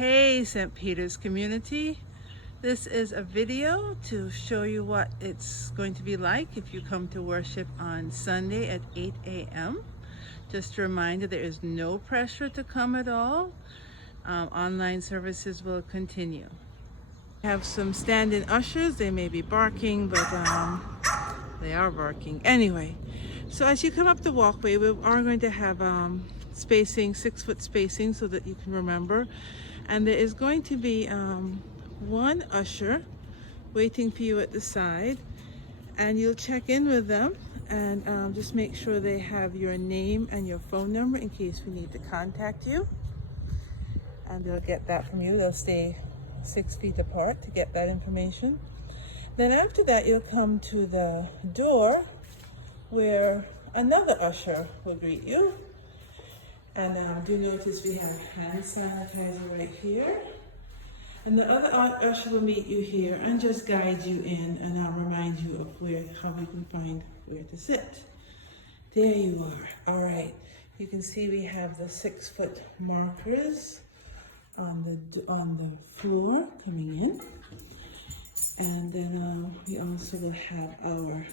Hey St. Peter's community, this is a video to show you what it's going to be like if you come to worship on Sunday at 8 a.m. Just a reminder, there is no pressure to come at all. Online services will continue. We have some stand-in ushers. They may be barking, but they are barking. Anyway, so as you come up the walkway, we are going to have spacing, 6-foot spacing, so that you can remember. And there is going to be one usher waiting for you at the side, and you'll check in with them and just make sure they have your name and your phone number in case we need to contact you. And they'll get that from you. They'll stay 6 feet apart to get that information. Then after that, you'll come to the door where another usher will greet you. And do notice we have hand sanitizer right here. And the other usher will meet you here and just guide you in, and I'll remind you of how you can find where to sit. There you are. All right. You can see we have the 6-foot markers on the floor coming in. And then we also will have our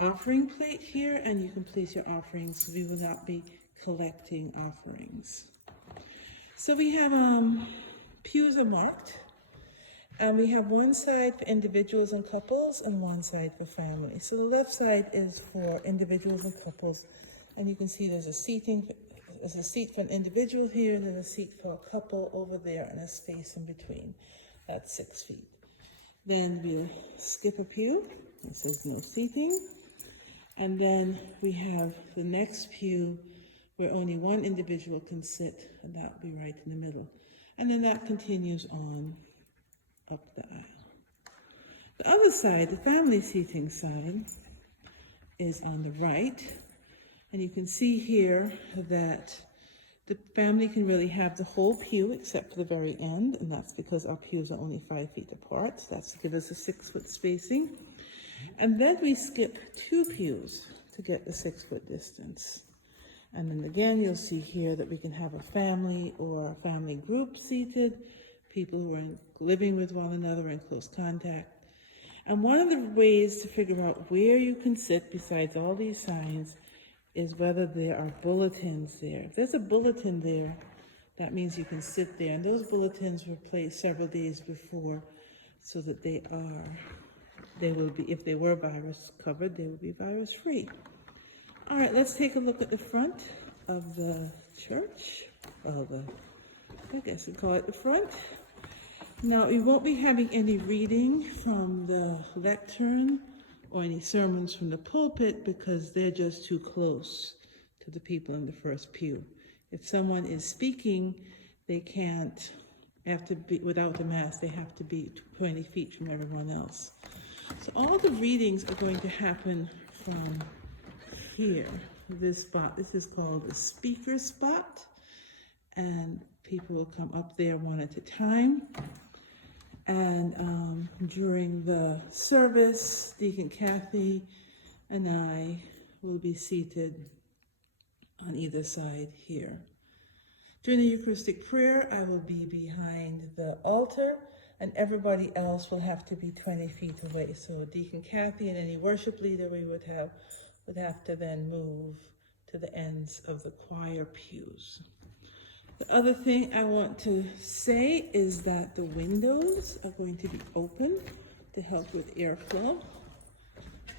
offering plate here, and you can place your offerings. We will not be collecting offerings. So we have pews are marked, and we have one side for individuals and couples and one side for families. So the left side is for individuals and couples, and you can see there's a seat for an individual here, and then a seat for a couple over there, and a space in between. That's 6 feet. Then we'll skip a pew. It says no seating. And then we have the next pew where only one individual can sit, and that will be right in the middle. And then that continues on up the aisle. The other side, the family seating side, is on the right. And you can see here that the family can really have the whole pew except for the very end, and that's because our pews are only 5 feet apart. So that's to give us a 6-foot spacing. And then we skip 2 pews to get the 6-foot distance. And then again, you'll see here that we can have a family or a family group seated, people who are living with one another in close contact. And one of the ways to figure out where you can sit besides all these signs is whether there are bulletins there. If there's a bulletin there, that means you can sit there. And those bulletins were placed several days before so that they will be, if they were virus covered, they will be virus free. All right, let's take a look at the front of the church. I guess we call it the front. Now, we won't be having any reading from the lectern or any sermons from the pulpit because they're just too close to the people in the first pew. If someone is speaking, they can't, without the mask, they have to be 20 feet from everyone else. So all the readings are going to happen from here, this spot. This is called the speaker spot, and people will come up there one at a time. And during the service, Deacon Kathy and I will be seated on either side here. During the Eucharistic prayer, I will be behind the altar, and everybody else will have to be 20 feet away. So Deacon Kathy and any worship leader we would have to then move to the ends of the choir pews. The other thing I want to say is that the windows are going to be open to help with airflow.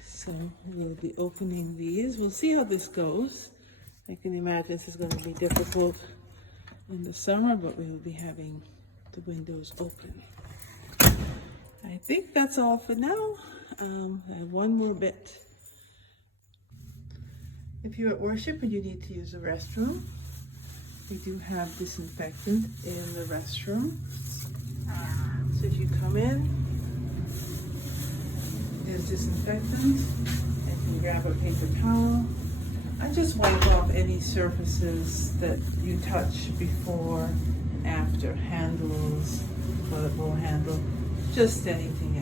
So we'll be opening these. We'll see how this goes. I can imagine this is going to be difficult in the summer, but we will be having the windows open. I think that's all for now. I have one more bit. If you're at worship and you need to use the restroom, we do have disinfectant in the restroom. So if you come in, there's disinfectant, and you can grab a paper towel and just wipe off any surfaces that you touch before and after, handles, toilet bowl handle, just anything